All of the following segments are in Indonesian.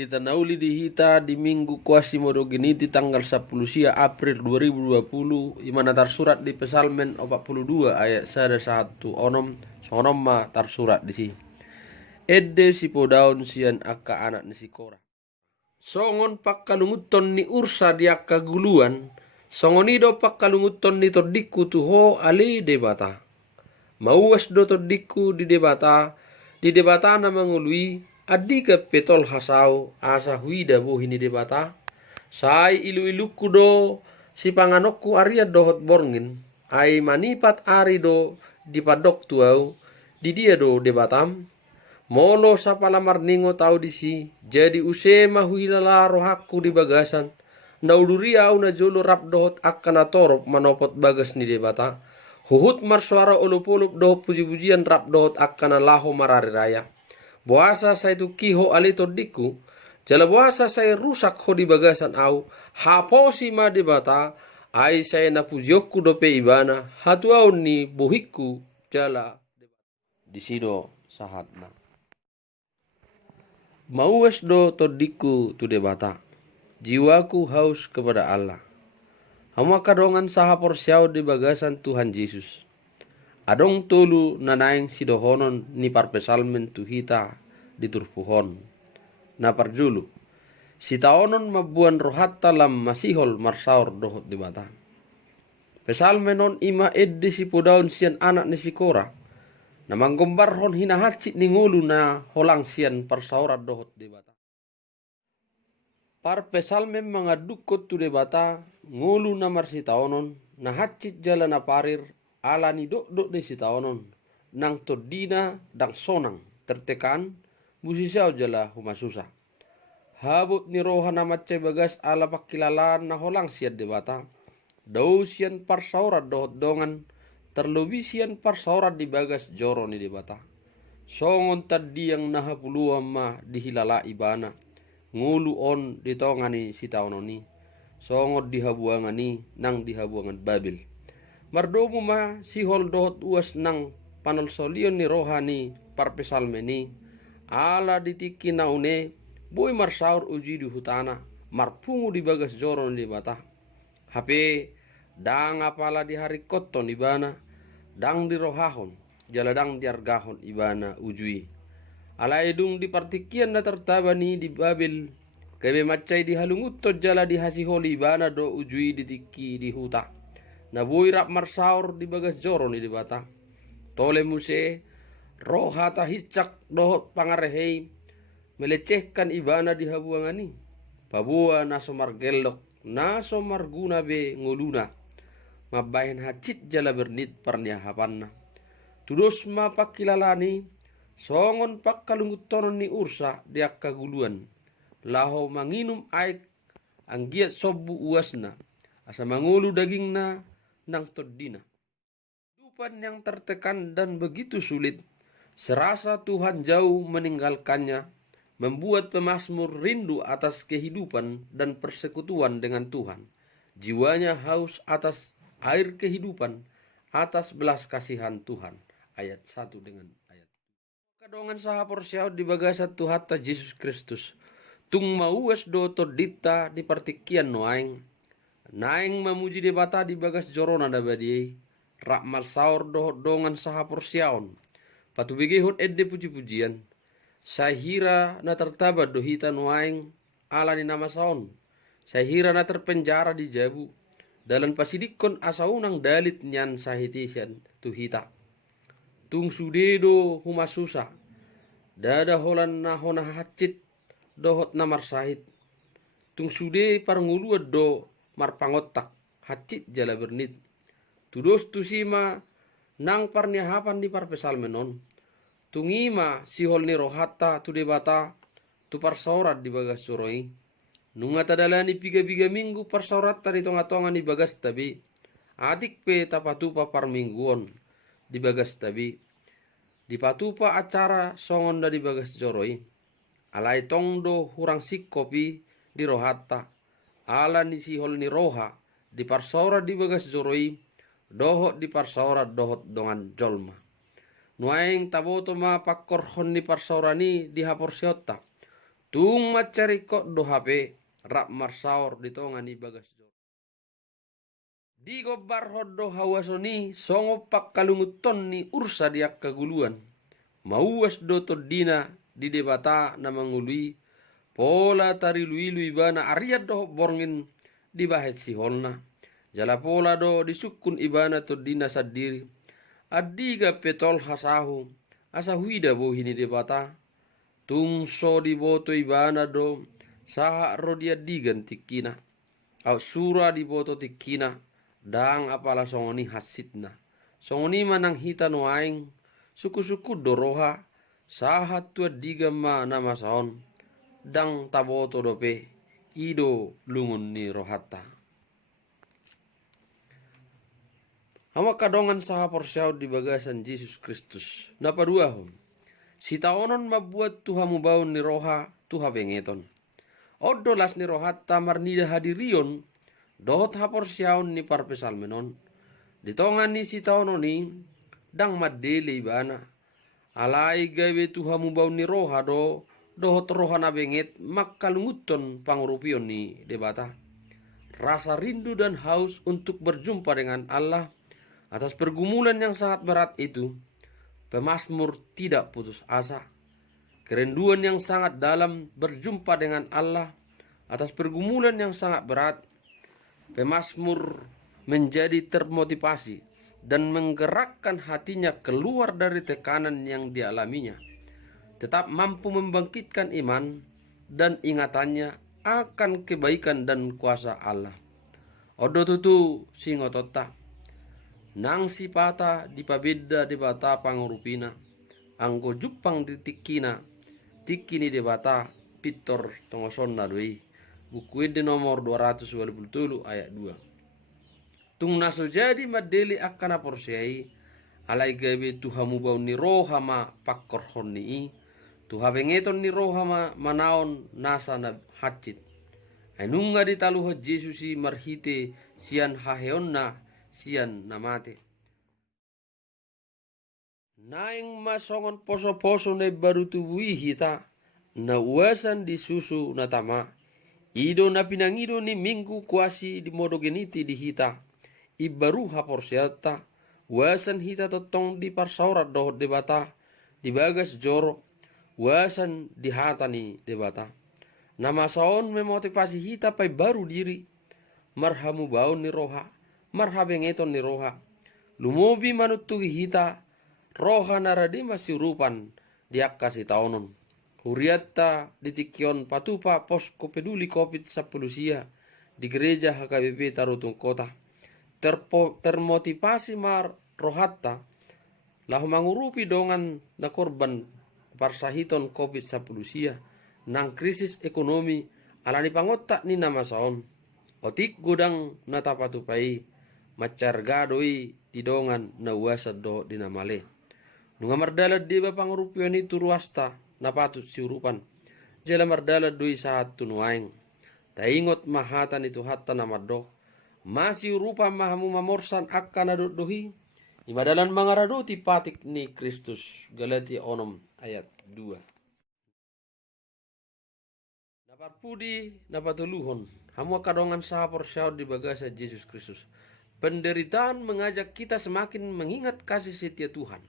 Berita nauli dihita di Minggu Kuasimodo Geniti tanggal 10 April 2020 imana tarsurat di Pesalmen 42 ayat 1 onom sonom ma tarsurat di si. Edde si podaun sian akka anak ni si Kora. Songon pakkalunguton ni ursa di akka guluan, songonido pakkalunguton ni toddiku tuho ali debata. Mauas do toddiku di debata na mangului adi ka petol hasau asa huida bohini debata. Sai ilu-iluku do si panganokku aria dohot borngin, ai manipat ari do dipadok tuau di dia do debatam. Molo sa palamar ningo tau disi, jadi usema huilala rohakku di bagasan. Nauluria na jolo rap dohot akana torop manopot bagas ni debata. Huhut marsuara olop-olop dohot puji-pujian rap dohot akana laho marari raya. Buasa saya tu kiho alito diku, jala buasa saya rusak ho di bagasan au, haposi ma debata, ai saya na pujiokku dope ibana, hatuau ni bohikku jala disido sahatna. Maues do todiku tu debata, jiwaku haus kepada Allah. Hama kadongan saha porsiau di bagasan Tuhan Yesus. Adong tolu nanaing sidohonon ni parpesalmen tu hita di turpuhon. Na parjulu, si taonon mabuan rohatta lam masihol marsaur dohot debata. Pesalmenon ima edde si podaun sian anak ni si Kora. Na manggombar hon hinahatsit ni ngulu na holang sian parsaurat dohot debata. Par pesalmen mangadukot tu debata ngulu na marsitaonon na hatsit jala na parir ala ni dok ni sitaonon nang todina dang sonang tertekan busisau jala humasusah. Habut ni roha na macay bagas ala pakilalaan na holang sian debata. Dau sian parsaurat dohot dongan terlebih sian parsaurat di bagas joro ni debata. Songon tadi yang nahapuluan mah dihilala ibana. Ngulu on ditongani sitaononi. Songot dihabuangani nang dihabuangan Babil. Mardomo ma sihol dohot uas nang panolsolion ni rohani parpesalmeni. Ala ditiki naune boy marsaur uji di hutana. Marpungu di bagas joro ni debata. Hape dang apala di hari koton ibana, dang di rohahon, jaladang di argahon ibana ujui. Ala edung di partikian na tertabani di Babil, kebe macai di halungutot jala di hasiholi ibana do ujui ditiki di huta. Na boy rap marsaur di bagas joro ni debata. Tole muse, rohata hicak dohot pangarehei, melecehkan ibana di habuangani. Pabua naso margelok, naso marguna be nguluna. Mabahin hacit jala bernit parniahapanna. Tudos ma pakilalani, songon pakkalungutonon ni ursa di akkaguluan. Laho manginum aik anggiat sobu uasna, asa mangulu dagingna nang todina. Kehidupan yang tertekan dan begitu sulit, serasa Tuhan jauh meninggalkannya, membuat pemazmur rindu atas kehidupan dan persekutuan dengan Tuhan. Jiwanya haus atas air kehidupan, atas belas kasihan Tuhan. Ayat 1 dengan ayat 2. Kadongan saha porsiau di bagasa Tuhatta Yesus Kristus. Tung maues do todita di partikian noaing. Naing memuji debata di bagas jorona dabadiei. Rak malsaur dohot dongan saha porsiaon. Patu begehot edde puji-pujian. Sahira na tertaba dohita noaing ala ni nama saon. Sahira na terpenjara di jabu. Dalam pasidikon asaunang dalit nyan sahitisian tuhita. Tung sudedo humasusa. Dada holan na hona hacit dohot namar sahit. Tung sude parnguluad do marpangotak hacit jala bernit. Tudos tusima nang parniahapan di parpesalmenon. Tungima sihol ni rohata tu debata tu parsaurat di bagas suroi. Nunga tadalani piga-piga minggu parsaurat tadi tonga-tonga di bagas tabi. Adik pe tapatupa parmingguon di bagas tabi. Di patupa acara songon da di bagas joroi. Alai tongdo hurang sikopi di rohata. Ala ni sihol ni roha di parsaurat di bagas joroi. Dohot di parsaurat dohot dongan jolma. Nuaing taboto ma pakorhon ni parsaurani di haporsiota. Tung macarikot do hape rap marsaor di tongani bagas jor. Di gobar hoddo hawasoni songo pak kalunguton ni ursa diak kaguluan. Mauas do todina di debata na mangului pola tari lui bana ariat do borngin di bahet siholna. Jala pola do disukun ibana todina sadiri. Adiga petol hasahu asa huida bohini debata. Tungso di boto ibana do saha rodia digan tikina. Au sura di boto tikina dang apala songoni hasitna. Songoni manang hitan waing suku-suku doroha saha tua diga ma nama saon. Dang taboto dope ido lungun ni rohata. Hama kadongan saha porsyau di bagasan Yesus Kristus. Napa dua hom? Si taonon mabuat tuhamu baun ni roha tuha bengeton. Odolas ni rohat tamar nida hadirion dohot hapor siaon ni parpesal menon. Ditongan ni si taonon ni dang madele ibana. Alai gawe tuhamu baun ni roha dohot roha na benget makalunguton pangurupion ni debata. Rasa rindu dan haus untuk berjumpa dengan Allah atas pergumulan yang sangat berat itu. Pemazmur tidak putus asa. Kerinduan yang sangat dalam berjumpa dengan Allah atas pergumulan yang sangat berat. Pemazmur menjadi termotivasi dan menggerakkan hatinya keluar dari tekanan yang dialaminya. Tetap mampu membangkitkan iman dan ingatannya akan kebaikan dan kuasa Allah. Odo tutu singotota. Nang si pata di pabeda di bata pangurupina. Anggo jupang di tikini di bata pitor tongoson na doi. Buku ide nomor 227 ayat 2. Tung naso jadi madeli akan aporsiai. Alai gawe tuhamu bau ni roha ma pakor honni. Tuha bengeton ni roha ma manaon nasa na hacit. Ainunga di taluha Jesusi marhite sian haheonna sian namate. Naing masongon poso-poso na baru tubuhi hita na uasan di susu na tama. Ido na pinangido ni minggu kuasi di modo geniti di hita. Ibaru hapor siata. Uasan hita totong di parsaurat dohot debata. Di bagas joro. Uasan di hata ni debata. Nama saon memotivasi hita pai baru diri. Marhamu baun ni roha. Marhabengeton ni roha. Lumobi manutugi hita. Roha naradi masih rupan diak kasih taonon. Huriatta ditikion patupa posko peduli COVID 10 sia di gereja HKBP Tarutung Kota. Termotivasi mar rohatta lah mangurupi dongan na korban parsahiton COVID 10 sia nang krisis ekonomi alani pangotak ni nama saon. Otik gudang natapatupai macar gadoi di dongan na uasa do dinamale. Nunga mardalat di ba pangurupion itu ruasta na patut siurupan. Jela mardalat doi saat tunuaing. Taingot mahatan itu hatta na madok. Masih rupa mahamu mamorsan akan adot dohi. Imadalan mangarado ti patik ni Kristus. Galatia 6 ayat 2. Naparpudi napatuluhon. Hamu kadongan sahapor syaud di bagasa Yesus Kristus. Penderitaan mengajak kita semakin mengingat kasih setia Tuhan.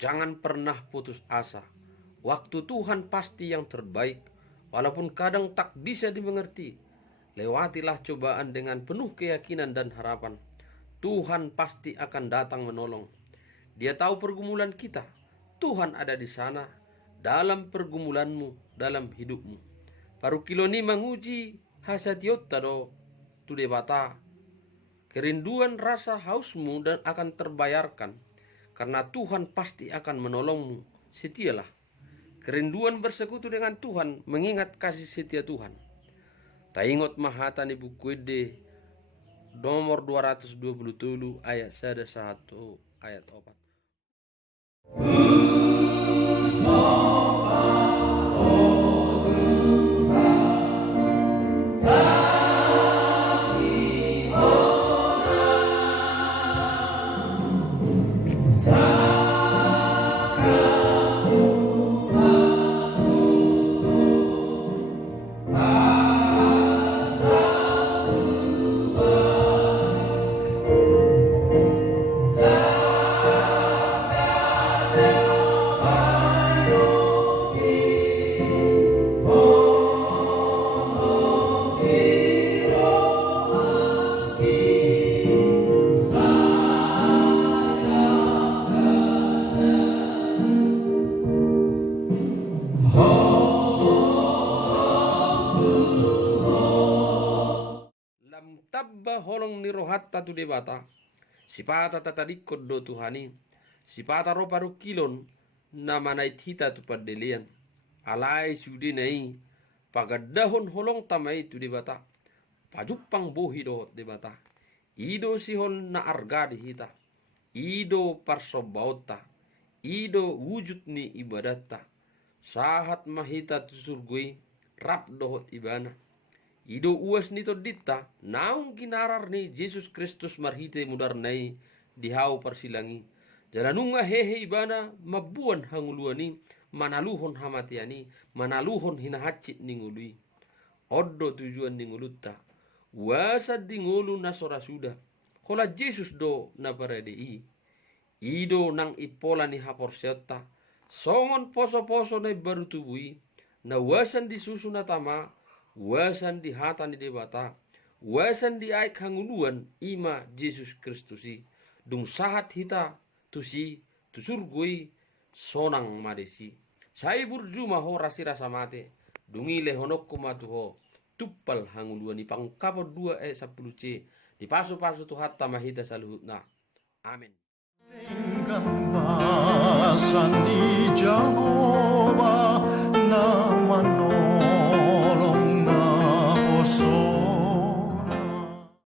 Jangan pernah putus asa. Waktu Tuhan pasti yang terbaik. Walaupun kadang tak bisa dimengerti. Lewatilah cobaan dengan penuh keyakinan dan harapan. Tuhan pasti akan datang menolong. Dia tahu pergumulan kita. Tuhan ada di sana. Dalam pergumulanmu, dalam hidupmu. Paru kiloni menguji hasatiota do. Tude bata. Kerinduan rasa hausmu dan akan terbayarkan. Karena Tuhan pasti akan menolongmu. Setialah. Kerinduan bersekutu dengan Tuhan mengingat kasih setia Tuhan. Taingot mahata ni buku ide nomor 227 ayat 1 ayat 4. Tabba holong ni rohatta tu debata sipata tatadikod do Tuhani sipata ro paru kilon na manait hita tu padelian alai sudi nai pagadahon holong tamai tu debata pajupang bohi do debata ido sihon na arga di hita ido parsobauta ido wujud ni ibadatta sahat mahita tu surgui rap dohot ibana ido uas nito ditta naung kinarar ni Jesus Kristus marhite mudarnai dihau persilangi jalanunga hehe ibana mabuan hanguluani manaluhon hamatiani manaluhon hinahacit ningului oddo tujuan ningulutta wasa dingulu nasora sudah kola Jesus do na paradei ido nang ipola ni haporseota songon poso-poso na baru tubui na wasan disusun na tama wasan di hata ni debata wasan di aik hanguluan ima Jesus Kristusi dung sahat hita tusi tusurgui sonang madesi sai burjuma ho rasi rasa mate dungi lehonok kumatuho tuppal hanguluan ni pangkapo 2 10 C di pasu-pasu tu hatta mahita saluhutna amin.